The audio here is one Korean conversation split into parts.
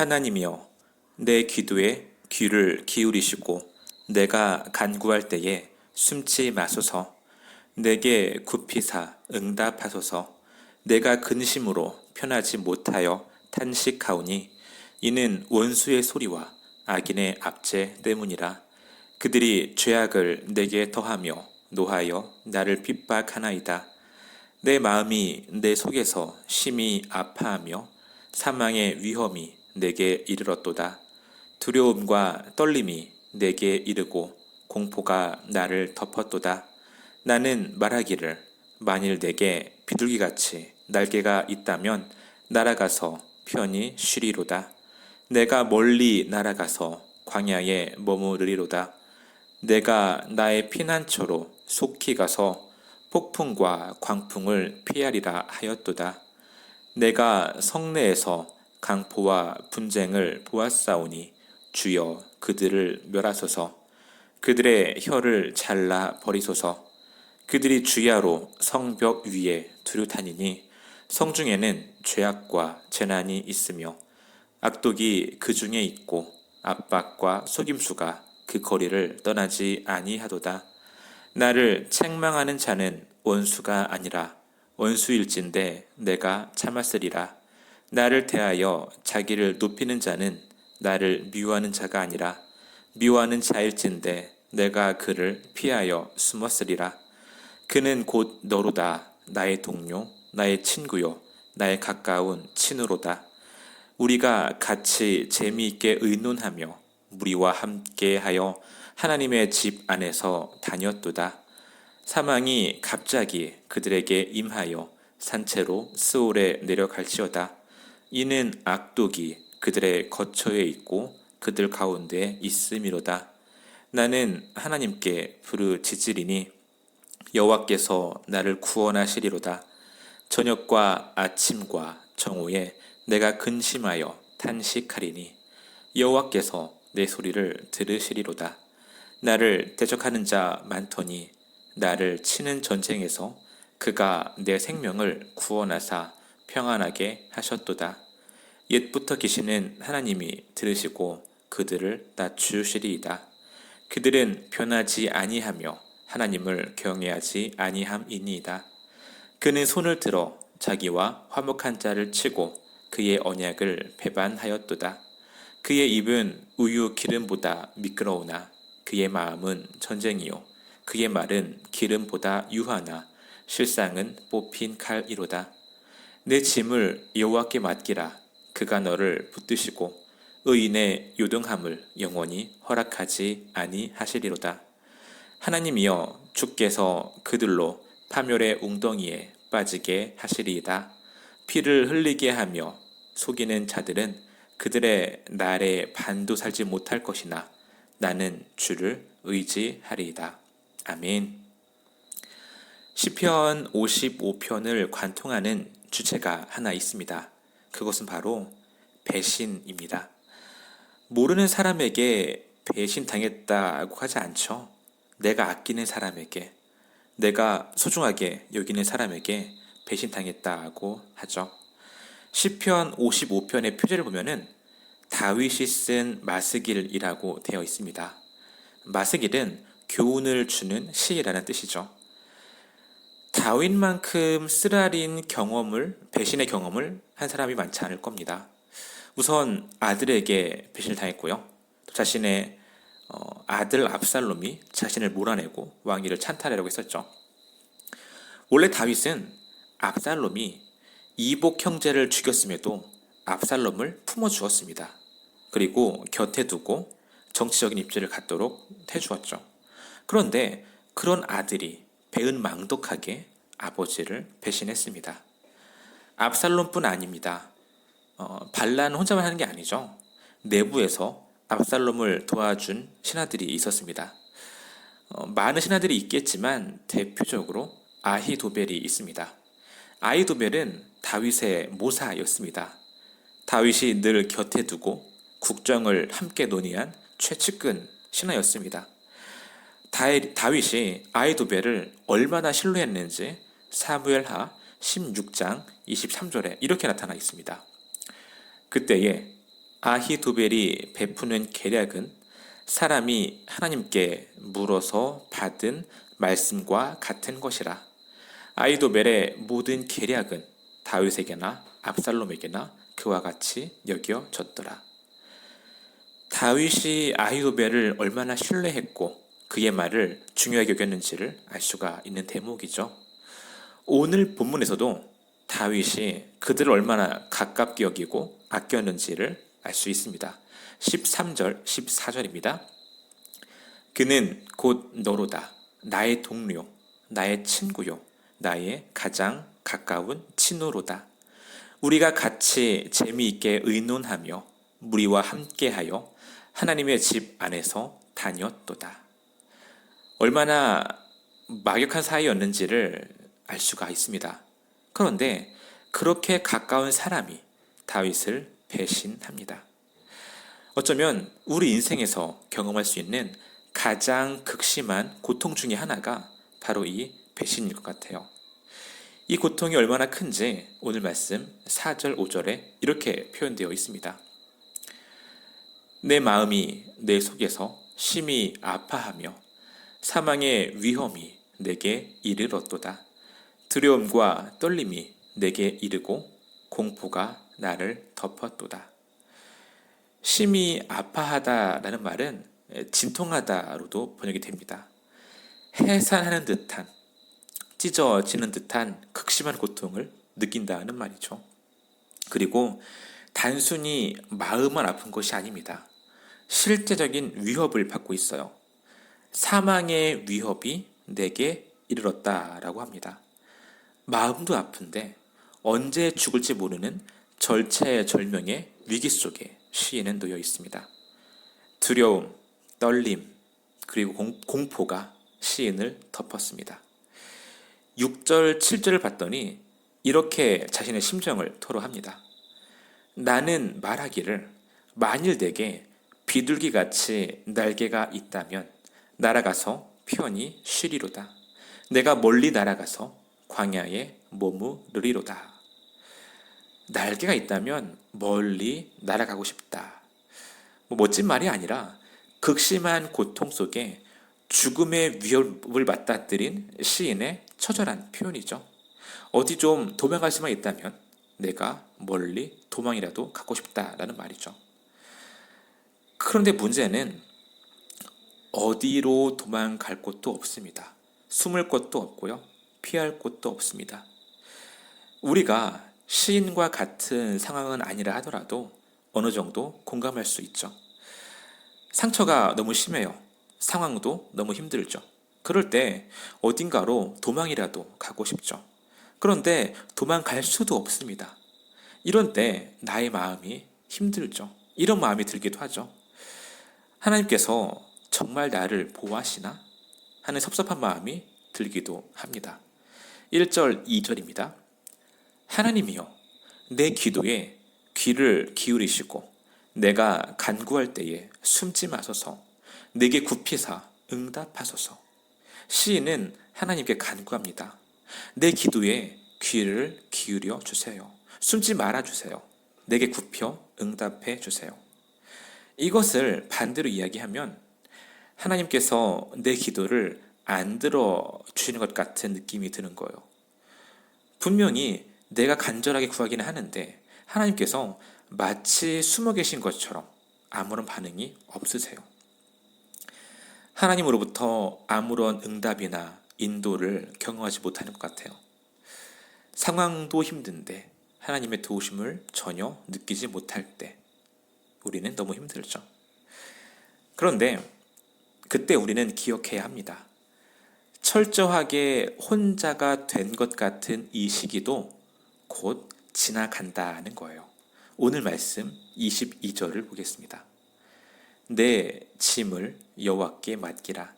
하나님이여, 내 기도에 귀를 기울이시고 내가 간구할 때에 숨지 마소서. 내게 굽히사 응답하소서. 내가 근심으로 편하지 못하여 탄식하오니 이는 원수의 소리와 악인의 압제 때문이라. 그들이 죄악을 내게 더하며 노하여 나를 핍박하나이다. 내 마음이 내 속에서 심히 아파하며 사망의 위험이 내게 이르렀도다. 두려움과 떨림이 내게 이르고 공포가 나를 덮었도다. 나는 말하기를 만일 내게 비둘기같이 날개가 있다면 날아가서 편히 쉬리로다. 내가 멀리 날아가서 광야에 머무르리로다. 내가 나의 피난처로 속히 가서 폭풍과 광풍을 피하리라 하였도다. 내가 성내에서 강포와 분쟁을 보았사오니 주여 그들을 멸하소서. 그들의 혀를 잘라 버리소서. 그들이 주야로 성벽 위에 두루다니니 성중에는 죄악과 재난이 있으며 악독이 그 중에 있고 압박과 속임수가 그 거리를 떠나지 아니하도다. 나를 책망하는 자는 원수가 아니라 원수일진데 내가 참았으리라. 나를 대하여 자기를 높이는 자는 나를 미워하는 자가 아니라 미워하는 자일진데 내가 그를 피하여 숨었으리라. 그는 곧 너로다. 나의 동료, 나의 친구요, 나의 가까운 친으로다. 우리가 같이 재미있게 의논하며 무리와 함께하여 하나님의 집 안에서 다녔도다. 사망이 갑자기 그들에게 임하여 산채로 스올에 내려갈지어다. 이는 악독이 그들의 거처에 있고 그들 가운데 있음이로다. 나는 하나님께 부르짖으리니 여호와께서 나를 구원하시리로다. 저녁과 아침과 정오에 내가 근심하여 탄식하리니 여호와께서 내 소리를 들으시리로다. 나를 대적하는 자 많더니 나를 치는 전쟁에서 그가 내 생명을 구원하사 평안하게 하셨도다. 옛부터 계시는 하나님이 들으시고 그들을 낮추시리이다. 그들은 변하지 아니하며 하나님을 경외하지 아니함이니이다. 그는 손을 들어 자기와 화목한 자를 치고 그의 언약을 배반하였도다. 그의 입은 우유 기름보다 미끄러우나 그의 마음은 전쟁이요 그의 말은 기름보다 유하나 실상은 뽑힌 칼이로다. 내 짐을 여호와께 맡기라. 그가 너를 붙드시고 의인의 요동함을 영원히 허락하지 아니하시리로다. 하나님이여, 주께서 그들로 파멸의 웅덩이에 빠지게 하시리이다. 피를 흘리게 하며 속이는 자들은 그들의 날에 반도 살지 못할 것이나 나는 주를 의지하리이다. 아멘. 시편 55편을 관통하는 주제가 하나 있습니다. 그것은 바로 배신입니다. 모르는 사람에게 배신당했다고 하지 않죠. 내가 아끼는 사람에게, 내가 소중하게 여기는 사람에게 배신당했다고 하죠. 시편 55편의 표제를 보면은 다윗이 쓴 마스길이라고 되어 있습니다. 마스길은 교훈을 주는 시라는 뜻이죠. 다윗만큼 쓰라린 경험을, 배신의 경험을 한 사람이 많지 않을 겁니다. 우선 아들에게 배신을 당했고요. 또 자신의 아들 압살롬이 자신을 몰아내고 왕위를 찬탈하려고 했었죠. 원래 다윗은 압살롬이 이복 형제를 죽였음에도 압살롬을 품어주었습니다. 그리고 곁에 두고 정치적인 입지를 갖도록 해주었죠. 그런데 그런 아들이 배은망덕하게 아버지를 배신했습니다. 압살롬뿐 아닙니다. 반란 혼자만 하는 게 아니죠. 내부에서 압살롬을 도와준 신하들이 있었습니다. 많은 신하들이 있겠지만 대표적으로 아히도벨이 있습니다. 아히도벨은 다윗의 모사였습니다. 다윗이 늘 곁에 두고 국정을 함께 논의한 최측근 신하였습니다. 다윗이 아히도벨을 얼마나 신뢰했는지 사무엘하 16장 23절에 이렇게 나타나 있습니다. 그때에 아히도벨이 베푸는 계략은 사람이 하나님께 물어서 받은 말씀과 같은 것이라. 아히도벨의 모든 계략은 다윗에게나 압살롬에게나 그와 같이 여겨졌더라. 다윗이 아히도벨을 얼마나 신뢰했고 그의 말을 중요하게 여겼는지를 알 수가 있는 대목이죠. 오늘 본문에서도 다윗이 그들을 얼마나 가깝게 여기고 아꼈는지를 알 수 있습니다. 13절, 14절입니다. 그는 곧 너로다. 나의 동료, 나의 친구요, 나의 가장 가까운 친구로다. 우리가 같이 재미있게 의논하며 무리와 함께하여 하나님의 집 안에서 다녔도다. 얼마나 막역한 사이였는지를 알 수가 있습니다. 그런데 그렇게 가까운 사람이 다윗을 배신합니다. 어쩌면 우리 인생에서 경험할 수 있는 가장 극심한 고통 중에 하나가 바로 이 배신일 것 같아요. 이 고통이 얼마나 큰지 오늘 말씀 4절, 5절에 이렇게 표현되어 있습니다. 내 마음이 내 속에서 심히 아파하며 사망의 위험이 내게 이르렀도다. 두려움과 떨림이 내게 이르고 공포가 나를 덮었도다. 심히 아파하다라는 말은 진통하다로도 번역이 됩니다. 해산하는 듯한, 찢어지는 듯한 극심한 고통을 느낀다는 말이죠. 그리고 단순히 마음만 아픈 것이 아닙니다. 실제적인 위협을 받고 있어요. 사망의 위협이 내게 이르렀다라고 합니다. 마음도 아픈데 언제 죽을지 모르는 절체절명의 위기 속에 시인은 놓여 있습니다. 두려움, 떨림, 그리고 공포가 시인을 덮었습니다. 6절, 7절을 봤더니 이렇게 자신의 심정을 토로합니다. 나는 말하기를 만일 내게 비둘기같이 날개가 있다면 날아가서 편히 쉬리로다. 내가 멀리 날아가서 광야에 머무르리로다. 날개가 있다면 멀리 날아가고 싶다. 멋진 말이 아니라 극심한 고통 속에 죽음의 위협을 맞닥뜨린 시인의 처절한 표현이죠. 어디 좀 도망갈 수만 있다면 내가 멀리 도망이라도 가고 싶다라는 말이죠. 그런데 문제는 어디로 도망갈 곳도 없습니다. 숨을 곳도 없고요. 피할 곳도 없습니다. 우리가 시인과 같은 상황은 아니라 하더라도 어느 정도 공감할 수 있죠. 상처가 너무 심해요. 상황도 너무 힘들죠. 그럴 때 어딘가로 도망이라도 가고 싶죠. 그런데 도망갈 수도 없습니다. 이런 때 나의 마음이 힘들죠. 이런 마음이 들기도 하죠. 하나님께서 정말 나를 보호하시나? 하는 섭섭한 마음이 들기도 합니다. 1절, 2절입니다. 하나님이여, 내 기도에 귀를 기울이시고 내가 간구할 때에 숨지 마소서. 내게 굽히사 응답하소서. 시인은 하나님께 간구합니다. 내 기도에 귀를 기울여 주세요. 숨지 말아 주세요. 내게 굽혀 응답해 주세요. 이것을 반대로 이야기하면 하나님께서 내 기도를 안 들어주시는 것 같은 느낌이 드는 거예요. 분명히 내가 간절하게 구하기는 하는데 하나님께서 마치 숨어 계신 것처럼 아무런 반응이 없으세요. 하나님으로부터 아무런 응답이나 인도를 경험하지 못하는 것 같아요. 상황도 힘든데 하나님의 도우심을 전혀 느끼지 못할 때 우리는 너무 힘들죠. 그런데 그때 우리는 기억해야 합니다. 철저하게 혼자가 된 것 같은 이 시기도 곧 지나간다는 거예요. 오늘 말씀 22절을 보겠습니다. 내 짐을 여호와께 맡기라.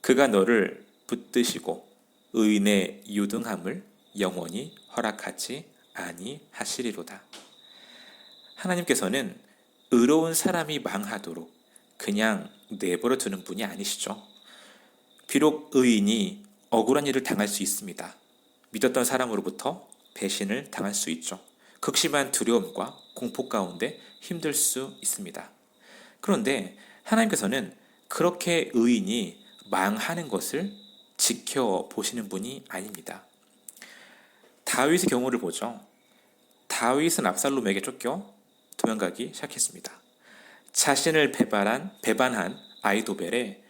그가 너를 붙드시고 의인의 유등함을 영원히 허락하지 아니하시리로다. 하나님께서는 의로운 사람이 망하도록 그냥 내버려 두는 분이 아니시죠. 비록 의인이 억울한 일을 당할 수 있습니다. 믿었던 사람으로부터 배신을 당할 수 있죠. 극심한 두려움과 공포 가운데 힘들 수 있습니다. 그런데 하나님께서는 그렇게 의인이 망하는 것을 지켜보시는 분이 아닙니다. 다윗의 경우를 보죠. 다윗은 압살롬에게 쫓겨 도망가기 시작했습니다. 자신을 배반한 아히도벨의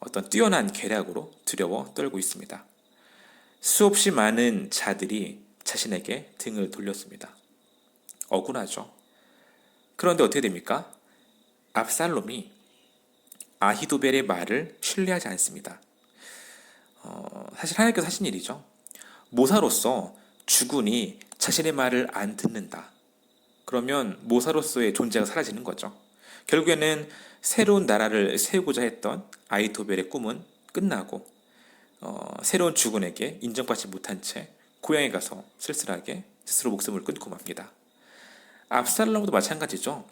어떤 뛰어난 계략으로 두려워 떨고 있습니다. 수없이 많은 자들이 자신에게 등을 돌렸습니다. 억울하죠. 그런데 어떻게 됩니까? 압살롬이 아히도벨의 말을 신뢰하지 않습니다. 사실 하나님께서 하신 일이죠. 모사로서 주군이 자신의 말을 안 듣는다. 그러면 모사로서의 존재가 사라지는 거죠. 결국에는 새로운 나라를 세우고자 했던 아히도벨의 꿈은 끝나고 새로운 주군에게 인정받지 못한 채 고향에 가서 쓸쓸하게 스스로 목숨을 끊고 맙니다. 압살롬도 마찬가지죠.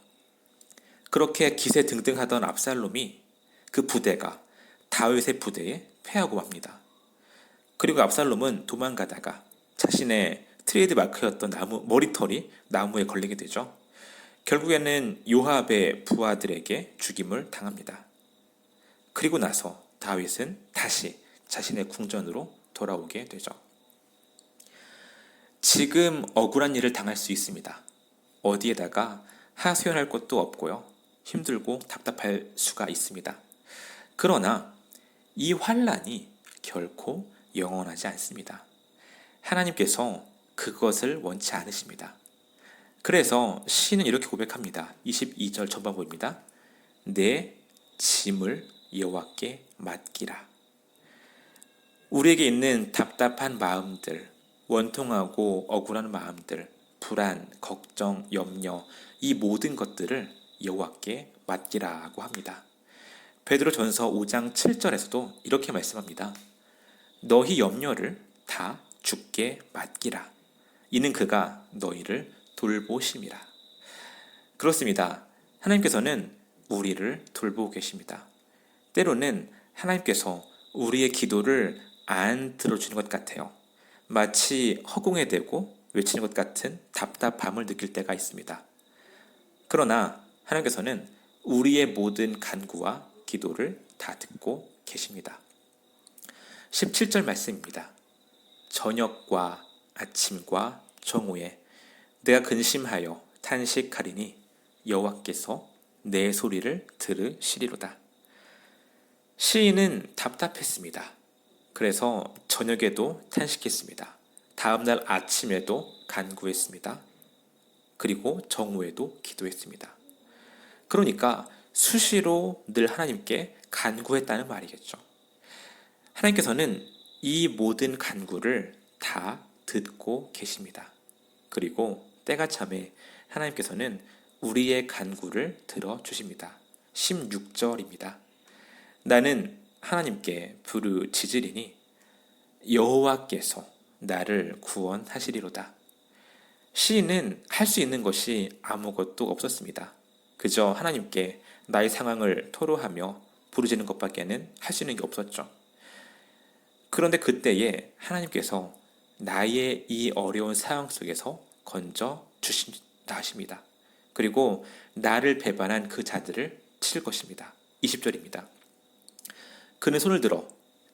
그렇게 기세 등등하던 압살롬이 그 부대가 다윗의 부대에 패하고 맙니다. 그리고 압살롬은 도망가다가 자신의 트레이드 마크였던 머리털이 나무에 걸리게 되죠. 결국에는 요압의 부하들에게 죽임을 당합니다. 그리고 나서 다윗은 다시 자신의 궁전으로 돌아오게 되죠. 지금 억울한 일을 당할 수 있습니다. 어디에다가 하소연할 것도 없고요. 힘들고 답답할 수가 있습니다. 그러나 이 환난이 결코 영원하지 않습니다. 하나님께서 그것을 원치 않으십니다. 그래서 시인은 이렇게 고백합니다. 22절 전반부입니다. 내 짐을 여호와께 맡기라. 우리에게 있는 답답한 마음들, 원통하고 억울한 마음들, 불안, 걱정, 염려, 이 모든 것들을 여호와께 맡기라고 합니다. 베드로전서 5장 7절에서도 이렇게 말씀합니다. 너희 염려를 다 주께 맡기라. 이는 그가 너희를 돌보심이라. 그렇습니다. 하나님께서는 우리를 돌보고 계십니다. 때로는 하나님께서 우리의 기도를 안 들어주는 것 같아요. 마치 허공에 대고 외치는 것 같은 답답함을 느낄 때가 있습니다. 그러나 하나님께서는 우리의 모든 간구와 기도를 다 듣고 계십니다. 17절 말씀입니다. 저녁과 아침과 정오에 내가 근심하여 탄식하리니 여호와께서 내 소리를 들으시리로다. 시인은 답답했습니다. 그래서 저녁에도 탄식했습니다. 다음날 아침에도 간구했습니다. 그리고 정오에도 기도했습니다. 그러니까 수시로 늘 하나님께 간구했다는 말이겠죠. 하나님께서는 이 모든 간구를 다 듣고 계십니다. 그리고 때가 참에 하나님께서는 우리의 간구를 들어주십니다. 16절입니다. 나는 하나님께 부르짖으리니 여호와께서 나를 구원하시리로다. 시인은 할 수 있는 것이 아무것도 없었습니다. 그저 하나님께 나의 상황을 토로하며 부르짖는 것밖에는 할 수 있는 게 없었죠. 그런데 그때에 하나님께서 나의 이 어려운 상황 속에서 건져 주신다 하십니다. 그리고 나를 배반한 그 자들을 칠 것입니다. 20절입니다. 그는 손을 들어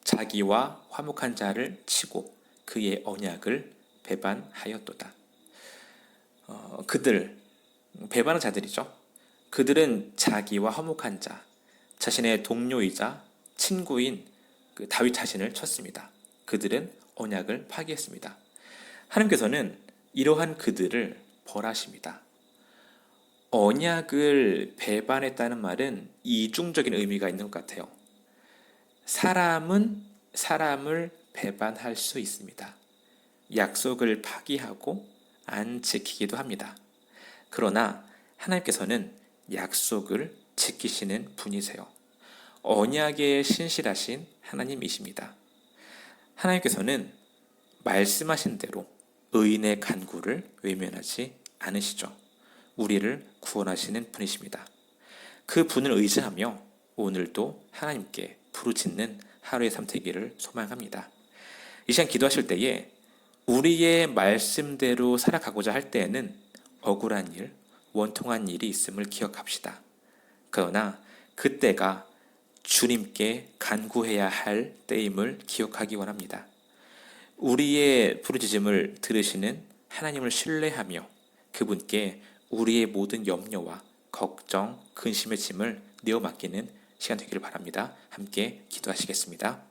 자기와 화목한 자를 치고 그의 언약을 배반하였도다. 그들, 배반한 자들이죠. 그들은 자기와 화목한 자, 자신의 동료이자 친구인 그 다윗 자신을 쳤습니다. 그들은 언약을 파기했습니다. 하나님께서는 이러한 그들을 벌하십니다. 언약을 배반했다는 말은 이중적인 의미가 있는 것 같아요. 사람은 사람을 배반할 수 있습니다. 약속을 파기하고 안 지키기도 합니다. 그러나 하나님께서는 약속을 지키시는 분이세요. 언약에 신실하신 하나님이십니다. 하나님께서는 말씀하신 대로 의인의 간구를 외면하지 않으시죠. 우리를 구원하시는 분이십니다. 그 분을 의지하며 오늘도 하나님께 부르짖는 하루의 삶 되기를 소망합니다. 이 시간 기도하실 때에 우리의 말씀대로 살아가고자 할 때에는 억울한 일, 원통한 일이 있음을 기억합시다. 그러나 그때가 주님께 간구해야 할 때임을 기억하기 원합니다. 우리의 부르짖음을 들으시는 하나님을 신뢰하며 그분께 우리의 모든 염려와 걱정, 근심의 짐을 내어 맡기는 시간 되기를 바랍니다. 함께 기도하시겠습니다.